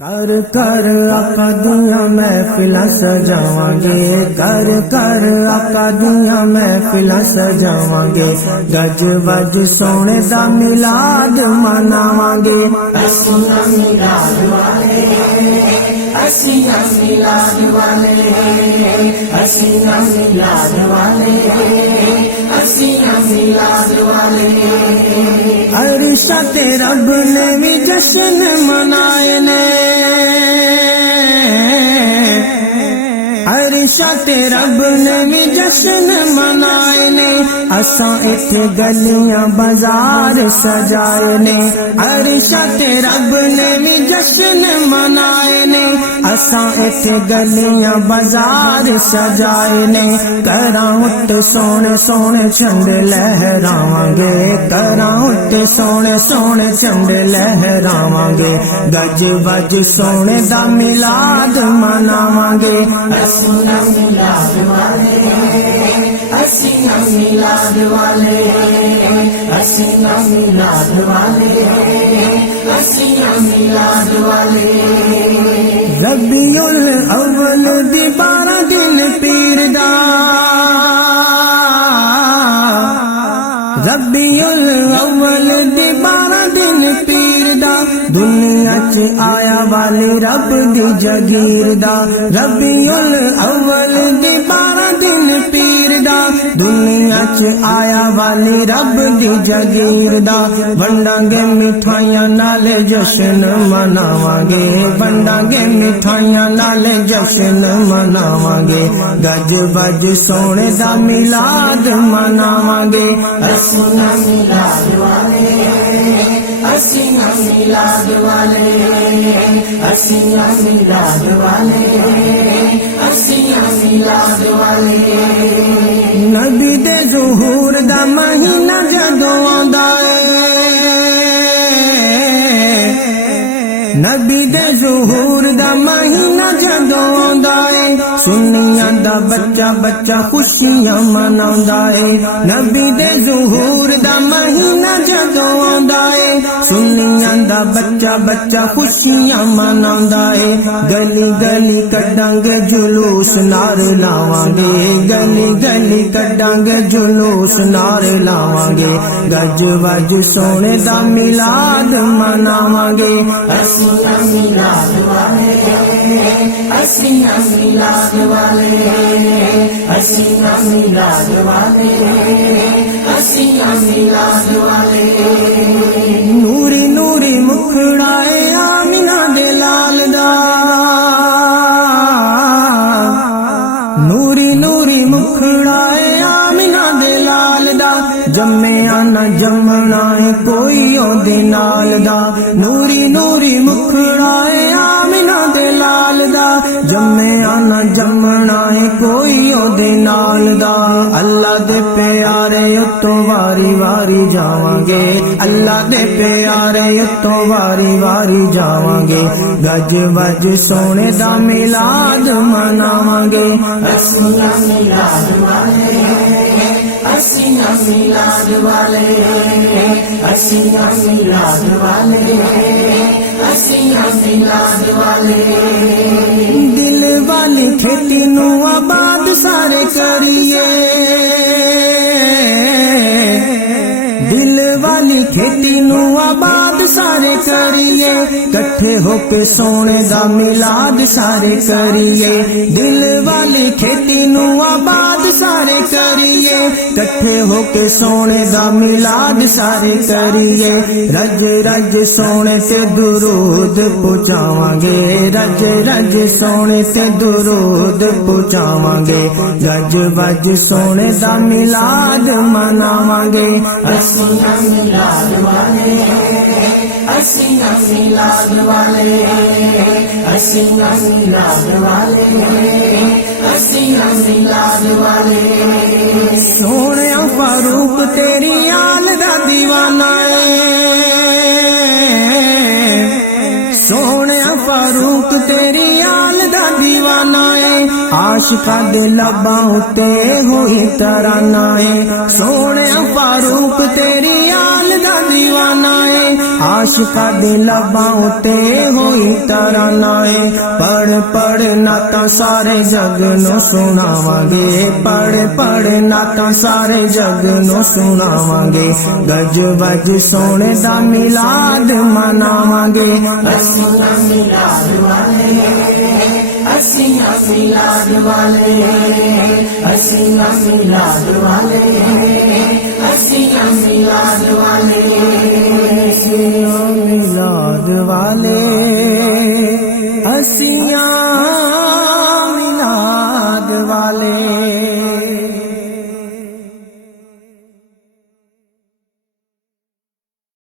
कर कर आका दुनिया महफिलां सजावांगे, कर कर आका दुनिया महफिलां सजावांगे, गज वज सोने दा मिलाद मनावांगे। असीं मिलाद वाले, असीं मिलाद वाले, असीं मिलाद वाले, असीं मिलाद वाले। अरशा ते रब ने भी जश्न मनाए ने, अरशा ते रब ने भी जश्न मनाए ने, असां इत्थे गलियां बाजार सजाए ने। अरशा ते रब ने भी जश्न मनाए ने, असां इत्थे गलियां बाजार सजाए ने। करां उठ सोने सोने झंड लहरावांगे, करां उठ सोने सोने झंड लहरावांगे, गज वज सोने दा मिलाद मनावांगे। असीं मिलाद वाले, असीं मिलाद वाले, असीं मिलाद वाले, असीं मिलाद वाले। रबीउल अव्वल दी 12 दिन पीर दा, रबीउल अव्वल दी 12 दिन पीर दा, दुनिया च आया वाली रब दी जगीर दा। रबीउल अव्वल दी 12 दिन पीर दा, दुनिया च आया वाली रब दी जगीर दा। वंडांगे मिठाइयां नाले जश्न मनावांगे, वंडांगे मिठाइयां नाले जश्न मनावांगे, गज वज सोने दा मिलाद मनावांगे। असीं मिलाद वाले, असीं मिलाद वाले, असीं मिलाद वाले, असीं मिलाद वाले। नबी दे ज़ुहूर दा महीना जदों आंदा है, नबी दे ज़ुहूर दा महीना जदों आंदा है, सुन्नियां दा बच्चा बच्चा खुशियां मनाउंदा है। नबी दे ज़ुहूर दा महीना जदों आंदा है, सुन्नियां दा बच्चा बच्चा खुशियां मनाउंदा है। गली गली कड्डांगे जुलूस नार लावांगे, गली गली कड्डांगे जुलूस नार लावांगे, गज वज सोने दा मिलाद मनावांगे। असीं मिलाद वाले, असीं मिलाद वाले, असीं मिलाद वाले, असीं मिलाद वाले। नूरी नूरी मुखड़ाए आमिना दे लाल दा, नूरी नूरी मुखड़ाए आमिना दे लाल दा, जम्मे आना जमना है कोई ओदे नाल दा। नूरी नूरी मुखड़ाए आमिना दे लाल दा, जम्मे आना जमना है कोई ओदे नाल दा। अल्लाह दे प्यारे उत्तों वारी वारी जावांगे, अल्लाह दे प्यारे उत्तों वारी वारी जावांगे, गज वज सोने दा मिलाद मनावांगे। असीं मिलाद वाले, असीं मिलाद वाले, असीं मिलाद वाले, असीं मिलाद वाले। दिल वाली खेती नू आबाद सारे करिए, दिल वाली खेती नू आबाद सारे करिए, कट्ठे होके सोने दा मिलाद सारे करिए। दिल वाली खेती नू आबाद सारे करिए, कट्ठे होके सोने दा मिलाद सारे करिए। रज रज सोने ते दुरूद पहुंचावांगे, रज रज सोने ते दुरूद पहुंचावांगे, गज वज सोने दा मिलाद मनावांगे। असीं मिलाद वाले, असीं मिलाद वाले, असीं मिलाद वाले, असीं मिलाद वाले। सोने फारूक तेरी आल दा दीवाना है, सोने फारूक तेरी आल दा दीवाना है, आशिका दे लबां उते होई तराना है। सोने फारूक तेरी आल दा दीवाना है, आशिका दे लबां उते होई ਤਰਾਨਾ ਏ ਪੜ ਪੜ ਨਾਤਾਂ ਸਾਰੇ ਜਗ ਨੂੰ ਸੁਣਾਵਾਂਗੇ ਪੜ ਪੜ ਨਾਤਾਂ ਸਾਰੇ ਜਗ ਨੂੰ ਸੁਣਾਵਾਂਗੇ ਗਜ ਵਜ ਸੋਹਣੇ ਦਾ ਮਿਲਾਦ ਮਨਾਵਾਂਗੇ हसीना मिलाद वाले हसीना मिलाद वाले हसीना मिलाद वाले हसीना मिलाद वाले मिलाद वाले हसिया